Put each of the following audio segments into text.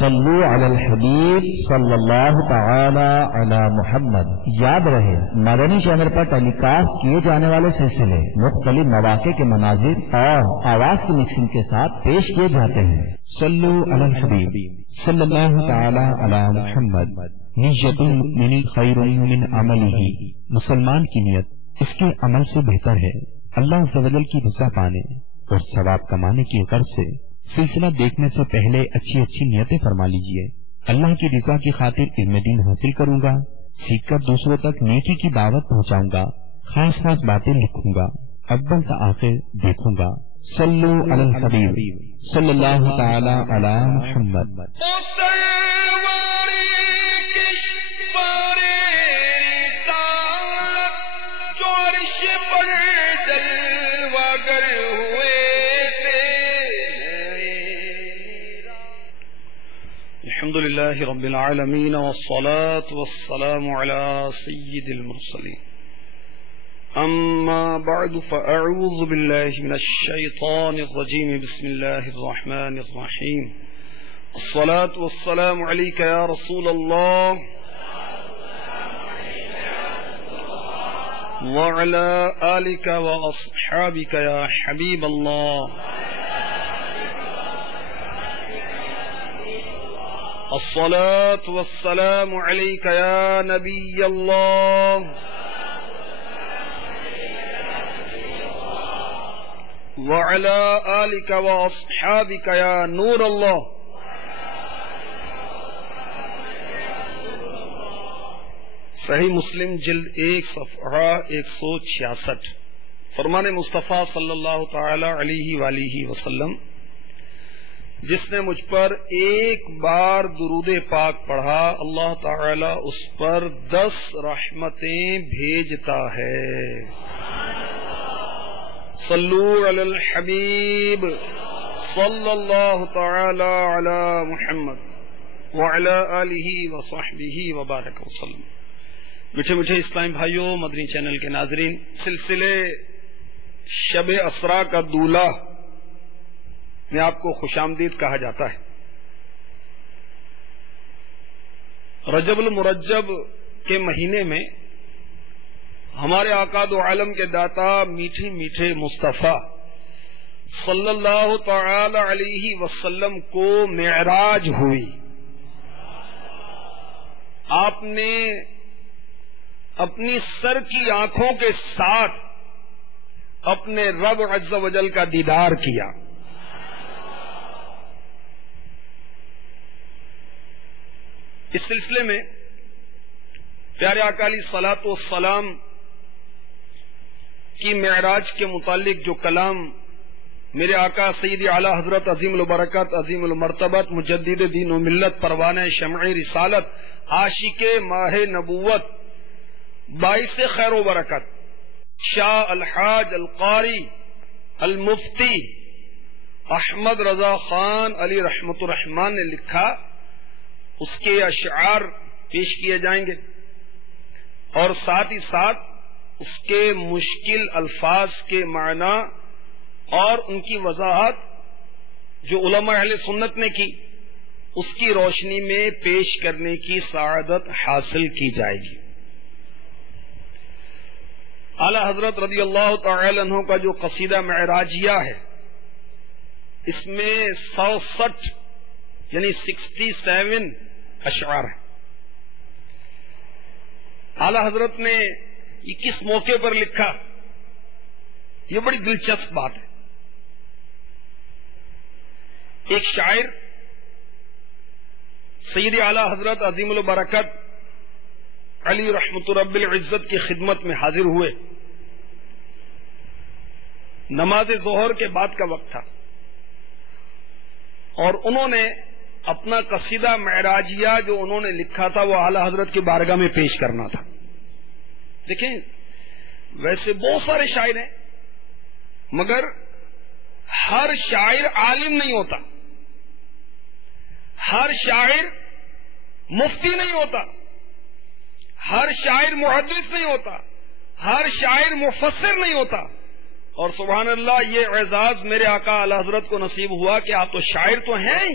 صلو علی الحبیب صلی اللہ تعالی علی محمد۔ یاد رہے مدنی چینل پر ٹیلی کاسٹ کیے جانے والے سلسلے مختلف مواقع کے مناظر اور آواز کی مکسنگ کے ساتھ پیش کیے جاتے ہیں۔ صلو علی الحبیب صلی اللہ تعالی علی محمد۔ نیت المؤمن خیر من عملہ، مسلمان کی نیت اس کے عمل سے بہتر ہے۔ اللہ عز و جل کی رضا پانے اور ثواب کمانے کی غرض سے سلسلہ دیکھنے سے پہلے اچھی اچھی نیتیں فرما لیجئے۔ اللہ کی رضا کی خاطر علم دین حاصل کروں گا، سیکھ کر دوسروں تک نیکی کی دعوت پہنچاؤں گا، خاص خاص باتیں لکھوں گا، اول تا آخر دیکھوں گا۔ صلو علی الحبیب صلی اللہ تعالی علی محمد۔ الحمد لله رب العالمين والصلاة والسلام على سيد المرسلين أما بعد فأعوذ بالله من الشيطان الرجيم بسم الله الرحمن الرحيم الصلاة والسلام عليك يا رسول الله وعلى آلك وأصحابك يا حبيب الله الصلاة والسلام عليك يا نبي الله وعلى آلك وأصحابك يا نور الله۔ صحیح مسلم جلد 1 صفحہ 166۔ فرمان مصطفیٰ صلی اللہ تعالی علیہ وآلہ وسلم، جس نے مجھ پر ایک بار درود پاک پڑھا اللہ تعالی اس پر 10 رحمتیں بھیجتا ہے۔ صلو علی الحبیب صلی اللہ تعالی علی محمد وعلی آلہ وصحبہ وبارک وسلم۔ میٹھے میٹھے اسلامی بھائیوں، مدنی چینل کے ناظرین، سلسلے شب اسرا کا دولہ میں آپ کو خوش آمدید کہا جاتا ہے۔ رجب المرجب کے مہینے میں ہمارے آقا دو عالم کے داتا میٹھے میٹھے مصطفیٰ صلی اللہ تعالی علیہ وسلم کو معراج ہوئی۔ آپ نے اپنی سر کی آنکھوں کے ساتھ اپنے رب عز و جل کا دیدار کیا۔ اس سلسلے میں پیارے آقا علیہ الصلوۃ والسلام کی معراج کے متعلق جو کلام میرے آقا سیدی اعلی حضرت عظیم البرکت عظیم المرتبت مجدد دین و ملت پروانہ شمع رسالت عاشق ماہ نبوت باعث خیر و برکت شاہ الحاج القاری المفتی احمد رضا خان علی رحمت الرحمان نے لکھا، اس کے اشعار پیش کیے جائیں گے اور ساتھ ہی ساتھ اس کے مشکل الفاظ کے معنی اور ان کی وضاحت جو علماء اہل سنت نے کی اس کی روشنی میں پیش کرنے کی سعادت حاصل کی جائے گی۔ اعلی حضرت رضی اللہ تعالی عنہ کا جو قصیدہ معراجیہ ہے، اس میں 160 یعنی 67 اشعار ہیں۔ اعلی حضرت نے یہ کس موقع پر لکھا، یہ بڑی دلچسپ بات ہے۔ ایک شاعر سید اعلی حضرت عظیم البرکت علی رحمت رب العزت کی خدمت میں حاضر ہوئے۔ نماز ظہر کے بعد کا وقت تھا اور انہوں نے اپنا قصیدہ معراجیہ جو انہوں نے لکھا تھا وہ اعلی حضرت کی بارگاہ میں پیش کرنا تھا۔ دیکھیں، ویسے بہت سارے شاعر ہیں مگر ہر شاعر عالم نہیں ہوتا، ہر شاعر مفتی نہیں ہوتا، ہر شاعر محدث نہیں ہوتا، ہر شاعر مفسر نہیں ہوتا۔ اور سبحان اللہ، یہ اعزاز میرے آقا اعلی حضرت کو نصیب ہوا کہ آپ تو شاعر تو ہیں ہی،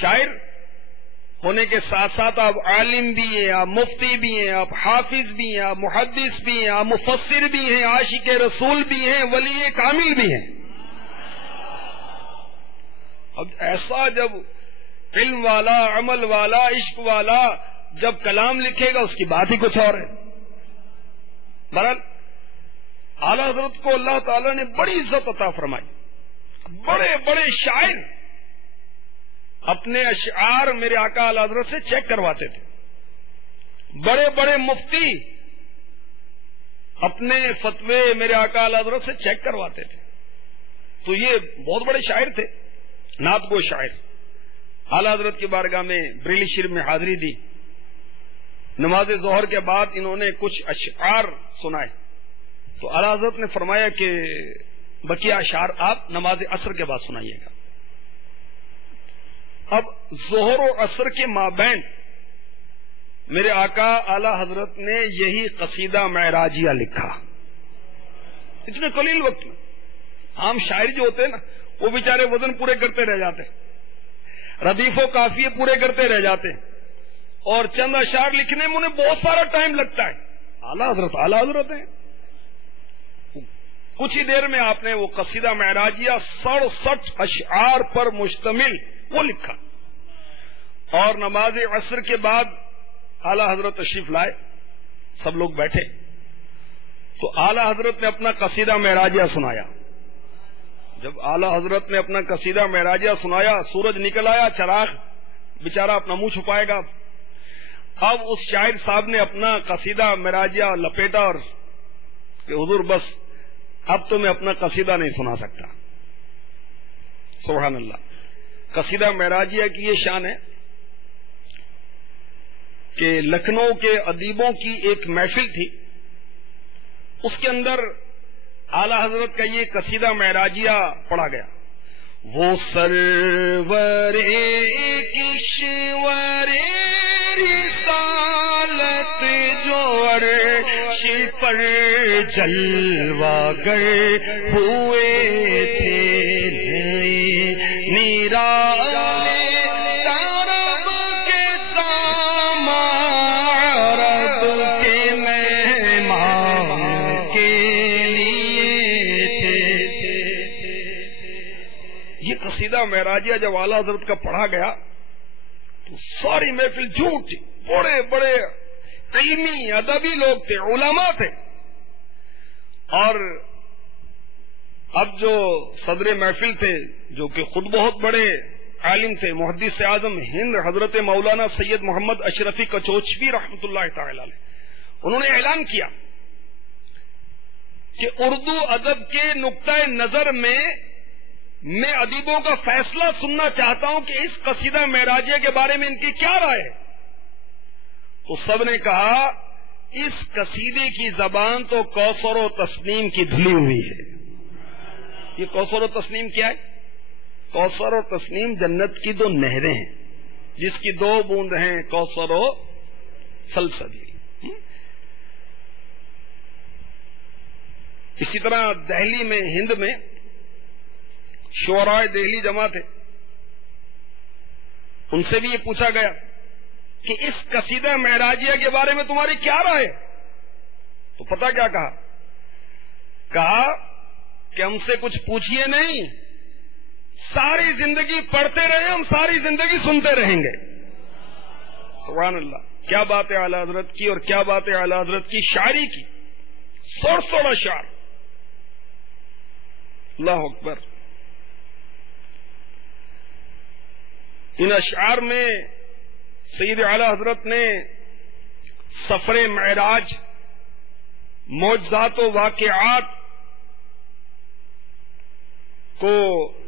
شاعر ہونے کے ساتھ ساتھ آپ عالم بھی ہیں، آپ مفتی بھی ہیں، آپ حافظ بھی ہیں، آپ محدث بھی ہیں، آپ مفسر بھی ہیں، عاشق رسول بھی ہیں، ولی کامل بھی ہیں۔ اب ایسا جب علم والا، عمل والا، عشق والا جب کلام لکھے گا اس کی بات ہی کچھ اور ہے۔ بہرحال اعلیٰ حضرت کو اللہ تعالیٰ نے بڑی عزت عطا فرمائی۔ بڑے بڑے شاعر اپنے اشعار میرے آقا اعلیٰ حضرت سے چیک کرواتے تھے، بڑے بڑے مفتی اپنے فتوے میرے آقا اعلیٰ حضرت سے چیک کرواتے تھے۔ تو یہ بہت بڑے شاعر تھے، نعت گو شاعر۔ اعلیٰ حضرت کی بارگاہ میں بریلی شریف میں حاضری دی، نماز ظہر کے بعد انہوں نے کچھ اشعار سنائے، تو اعلیٰ حضرت نے فرمایا کہ بقیہ اشعار آپ نماز عصر کے بعد سنائیے گا۔ اب ظہر و عصر کے مابین میرے آقا اعلیٰ حضرت نے یہی قصیدہ معراجیہ لکھا، اتنے قلیل وقت میں۔ عام شاعر جو ہوتے ہیں نا وہ بیچارے وزن پورے کرتے رہ جاتے، ردیف و قافیے پورے کرتے رہ جاتے، اور چند اشعار لکھنے میں انہیں بہت سارا ٹائم لگتا ہے۔ اعلیٰ حضرت ہیں، کچھ ہی دیر میں آپ نے وہ قصیدہ معراجیہ 67 اشعار پر مشتمل وہ لکھا، اور نماز عصر کے بعد اعلیٰ حضرت تشریف لائے، سب لوگ بیٹھے، تو اعلیٰ حضرت نے اپنا قصیدہ معراجیہ سنایا۔ جب اعلیٰ حضرت نے اپنا قصیدہ معراجیہ سنایا، سورج نکل آیا، چراغ بیچارہ اپنا منہ چھپائے گا۔ اب اس شاعر صاحب نے اپنا قصیدہ معراجیہ لپیٹا اور کہ حضور بس اب تو میں اپنا قصیدہ نہیں سنا سکتا۔ سبحان اللہ۔ قصیدہ معراجیہ کی یہ شان ہے کہ لکھنؤ کے ادیبوں کی ایک محفل تھی، اس کے اندر اعلیٰ حضرت کا یہ قصیدہ معراجیہ پڑھا گیا۔ وہ سرور کشور رسالت جو عرش پر جلوہ گر ہوئے تھے، نیرالے عرب کے سامع، عرب کے مہمان کے لیے تھے۔ یہ قصیدہ معراجیہ جب اعلیٰ حضرت کا پڑھا گیا تو ساری محفل جھوٹ، بڑے بڑے علمی ادبی لوگ تھے، علماء تھے، اور اب جو صدر محفل تھے جو کہ خود بہت بڑے عالم تھے، محدث اعظم ہند حضرت مولانا سید محمد اشرفی کچوچوی رحمۃ اللہ تعالی علیہ، انہوں نے اعلان کیا کہ اردو ادب کے نقطۂ نظر میں ادیبوں کا فیصلہ سننا چاہتا ہوں کہ اس قصیدہ معراجیہ کے بارے میں ان کی کیا رائے ہے۔ تو سب نے کہا اس قصیدے کی زبان تو کوثر و تسنیم کی دھلی ہوئی ہے۔ یہ کوثر و تسنیم کیا ہے؟ کوثر و تسنیم جنت کی دو نہریں ہیں جس کی دو بوند ہیں کوثر و سلسبیل۔ اسی طرح دہلی میں، ہند میں شعراء دہلی جمع تھے، ان سے بھی یہ پوچھا گیا کہ اس قصیدہ معراجیہ کے بارے میں تمہاری کیا رائے؟ تو پتہ کیا کہا کہ ہم سے کچھ پوچھئے نہیں، ساری زندگی پڑھتے رہے، ہم ساری زندگی سنتے رہیں گے۔ سبحان اللہ، کیا بات ہے اعلیٰ حضرت کی، اور کیا بات ہے اعلیٰ حضرت کی شاعری کی، سوڑ اشعار، اللہ اکبر۔ ان اشعار میں سید اعلیٰ حضرت نے سفر معراج، معجزات و واقعات کو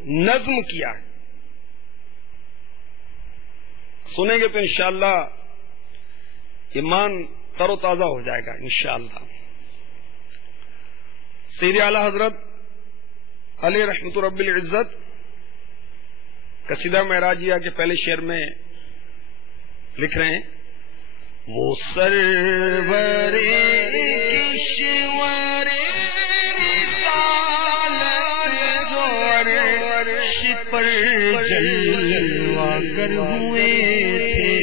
نظم کیا ہے، سنیں گے تو انشاءاللہ ایمان تر و تازہ ہو جائے گا انشاءاللہ۔ سید اعلیٰ حضرت علیہ رحمت رب العزت قصیدہ معراجیہ کے پہلے شعر میں لکھ رہے ہیں، وہ سرور کشور رسالت جو عرش پر جلوہ گر ہوئے تھے،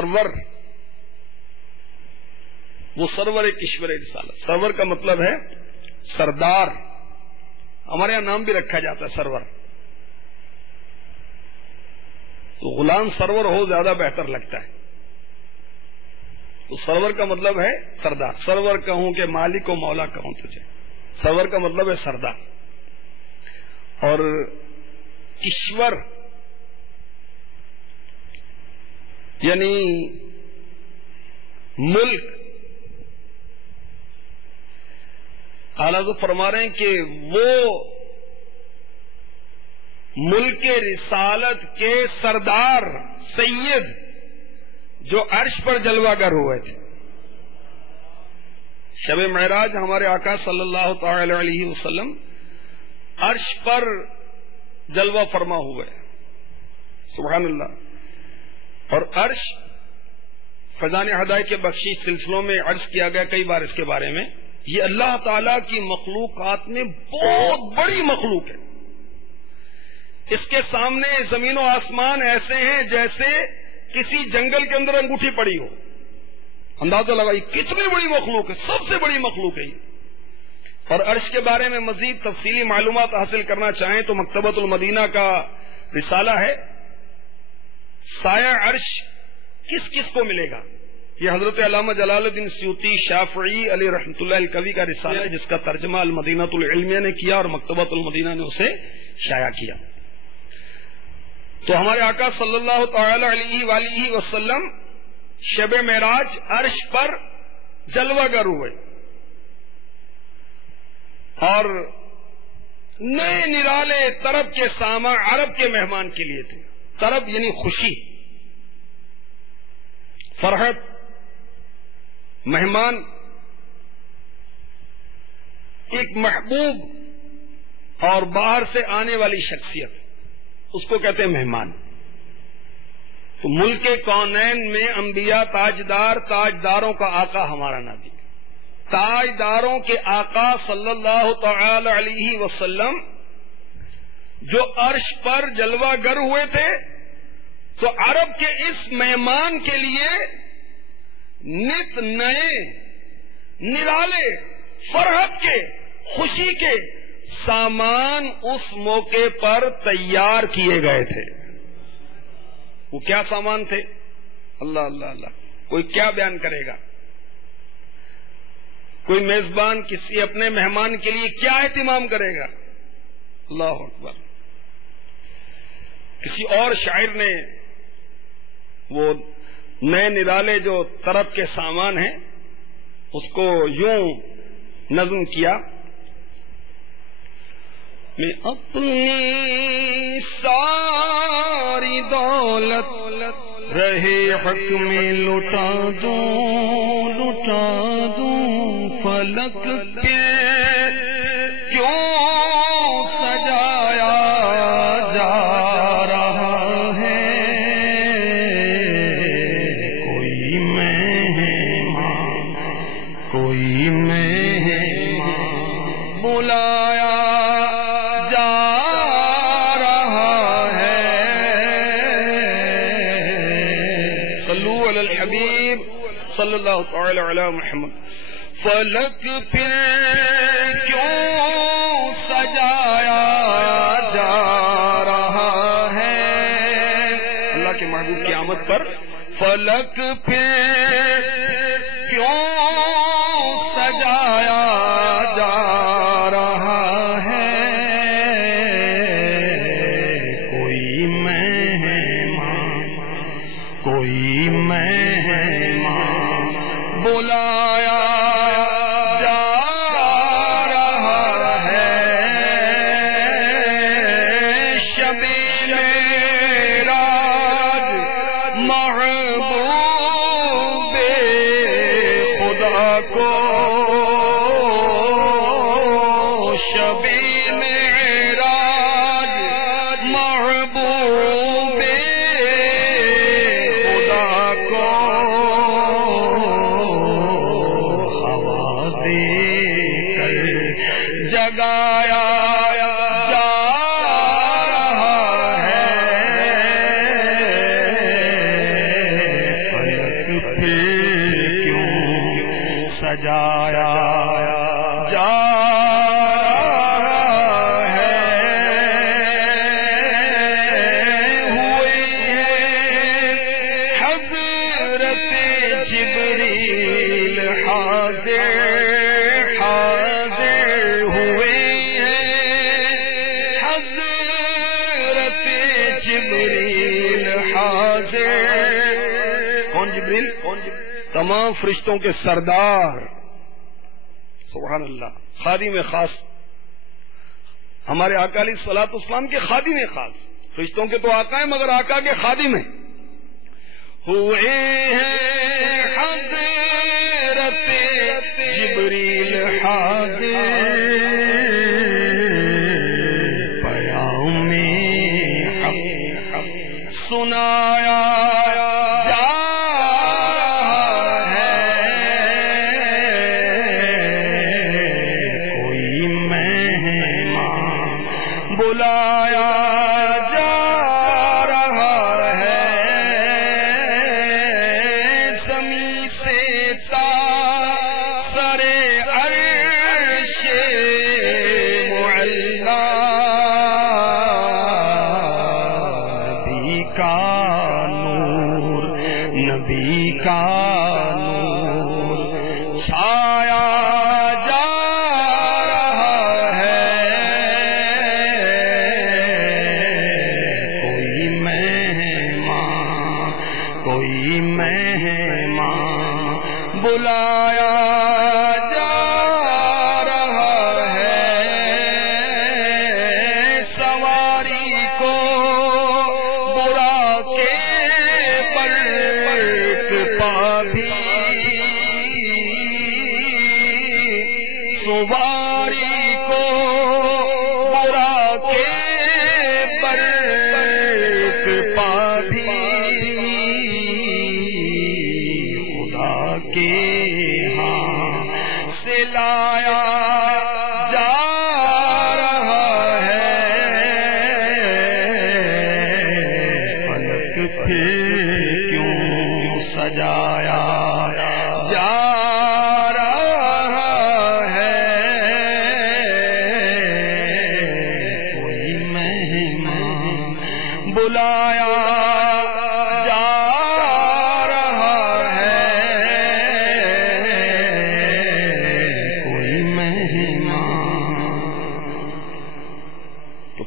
سرور، وہ سرور کشور رسالت. سرور کا مطلب ہے سردار. ہمارے یہاں نام بھی رکھا جاتا ہے سرور. تو غلام سرور ہو زیادہ بہتر لگتا ہے. تو سرور کا مطلب ہے سردار. سرور کہوں کہ مالک و مولا کہوں تجھے. سرور کا مطلب ہے سردار. اور کشور یعنی ملک. اعلیٰ حضرت فرما رہے ہیں کہ وہ ملک رسالت کے سردار سید جو عرش پر جلوہ گر ہوئے تھے. شب معراج ہمارے آقا صلی اللہ تعالی علیہ وسلم عرش پر جلوہ فرما ہوئے. سبحان اللہ. اور عرش فیضان ہدایت کے بخشش سلسلوں میں عرض کیا گیا کئی بار اس کے بارے میں. یہ اللہ تعالی کی مخلوقات میں بہت بڑی مخلوق ہے. اس کے سامنے زمین و آسمان ایسے ہیں جیسے کسی جنگل کے اندر انگوٹھی پڑی ہو. اندازہ لگائی کتنی بڑی مخلوق ہے. سب سے بڑی مخلوق ہے یہ. اور عرش کے بارے میں مزید تفصیلی معلومات حاصل کرنا چاہیں تو مکتبۃ المدینہ کا رسالہ ہے سایہ عرش کس کس کو ملے گا. یہ حضرت علامہ جلال الدین سیوطی شافعی علی رحمۃ اللہ الکوی کا رسالہ ہے جس کا ترجمہ المدینۃ العلمیہ نے کیا اور مکتبۃ المدینہ نے اسے شائع کیا. تو ہمارے آقا صلی اللہ تعالی علیہ وآلہ وسلم شب معراج عرش پر جلوہ گر ہوئے اور نئے نرالے طرب کے ساما عرب کے مہمان کے لیے تھے. طرب یعنی خوشی، فرحت. مہمان ایک محبوب اور باہر سے آنے والی شخصیت، اس کو کہتے ہیں مہمان. تو ملک کونین میں انبیاء تاجدار، تاجداروں کا آقا ہمارا نبی، تاجداروں کے آقا صلی اللہ تعالی علیہ وسلم جو عرش پر جلوہ گر ہوئے تھے. تو عرب کے اس مہمان کے لیے نت نئے نرالے فرحت کے، خوشی کے سامان اس موقع پر تیار کیے گئے تھے. وہ کیا سامان تھے؟ اللہ اللہ اللہ. کوئی کیا بیان کرے گا؟ کوئی میزبان کسی اپنے مہمان کے لیے کیا اہتمام کرے گا؟ اللہ اکبر. کسی اور شاعر نے وہ نئے نرالے جو طرب کے سامان ہیں اس کو یوں نظم کیا: میں اپنی ساری دولت رہے حق میں لٹا دوں فلک کے کیوں سجایا جا رہا ہے. کوئی مہمان بلایا جا رہا ہے. صلو علی الحبیب صلی اللہ تعالی علی محمد. فلک پھر کیوں سجایا جا رہا ہے. اللہ کے محبوب کی آمد پر فلک پھر کیوں سجایا جا رہا ہے. کوئی مہمان بلایا سجایا جا تمام فرشتوں کے سردار، سبحان اللہ، خادم خاص، ہمارے آقا علیہ الصلوۃ والسلام کے خادم خاص، فرشتوں کے تو آقا ہیں مگر آقا کے خادم ہیں، ہوئے ہیں حضرت جبریل حاضر، پیام حق سنایا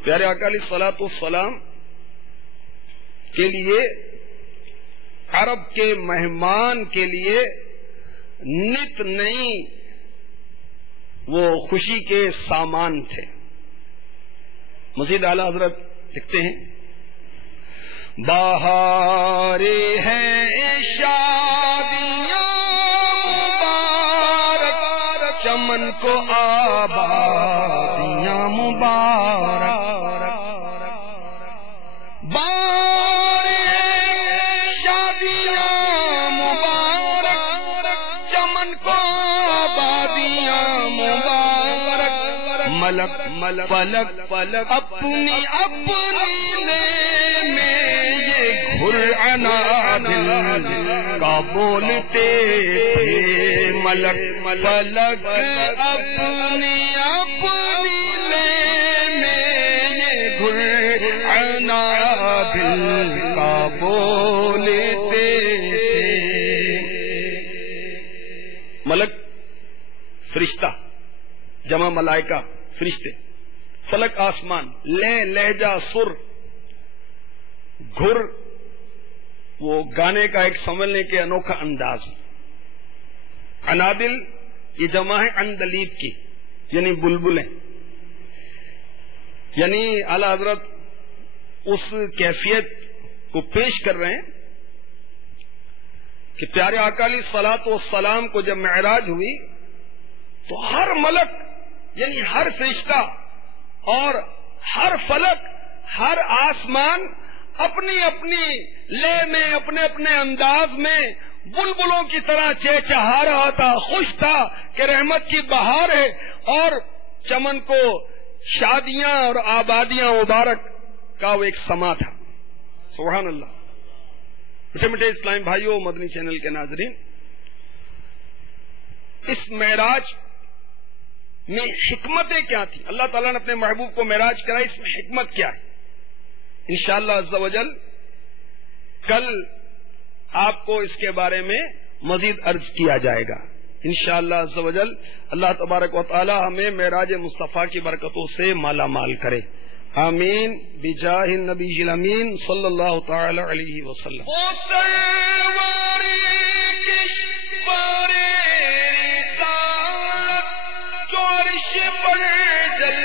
پیارے آقا علیہ الصلوۃ والسلام کے لیے، عرب کے مہمان کے لیے نت نئی وہ خوشی کے سامان تھے۔ مزید اعلیٰ حضرت لکھتے ہیں، بہارے ہیں شادیاں مبارک، چمن کو آبادیاں مبارک، پلک پلک اپنی اپنی لے میں یہ گھر عنادل کا بولتے تھے، ملک پلک اپنی اپنی لے میں یہ گھر عنادل کا بولتے تھے۔ ملک فرشتہ، جمع ملائکہ فرشتے، فلک آسمان، لہجہ سر، گھر وہ گانے کا ایک سنبھلنے کے انوکھا انداز، عنادل یہ جمع ہے اندلیب کی، یعنی بلبلیں، یعنی اعلی حضرت اس کیفیت کو پیش کر رہے ہیں کہ پیارے آقا علیہ الصلوۃ والسلام کو جب معراج ہوئی تو ہر ملک یعنی ہر فرشتہ اور ہر فلک، ہر آسمان اپنی اپنی لے میں، اپنے اپنے انداز میں بلبلوں کی طرح چہچہا رہا تھا، خوش تھا کہ رحمت کی بہار ہے اور چمن کو شادیاں اور آبادیاں مبارک کا وہ ایک سما تھا۔ سبحان اللہ۔ میٹھے میٹھے اسلام بھائیوں، مدنی چینل کے ناظرین، اس معراج میں حکمتیں کیا تھی، اللہ تعالیٰ نے اپنے محبوب کو معراج کرائی، اس میں حکمت کیا ہے، انشاءاللہ عز و جل کل آپ کو اس کے بارے میں مزید عرض کیا جائے گا انشاءاللہ عز و جل۔ اللہ تبارک و تعالی ہمیں معراج مصطفیٰ کی برکتوں سے مالا مال کرے، آمین بجاہ النبی الامین صلی اللہ تعالی علیہ وسلم۔ پر جل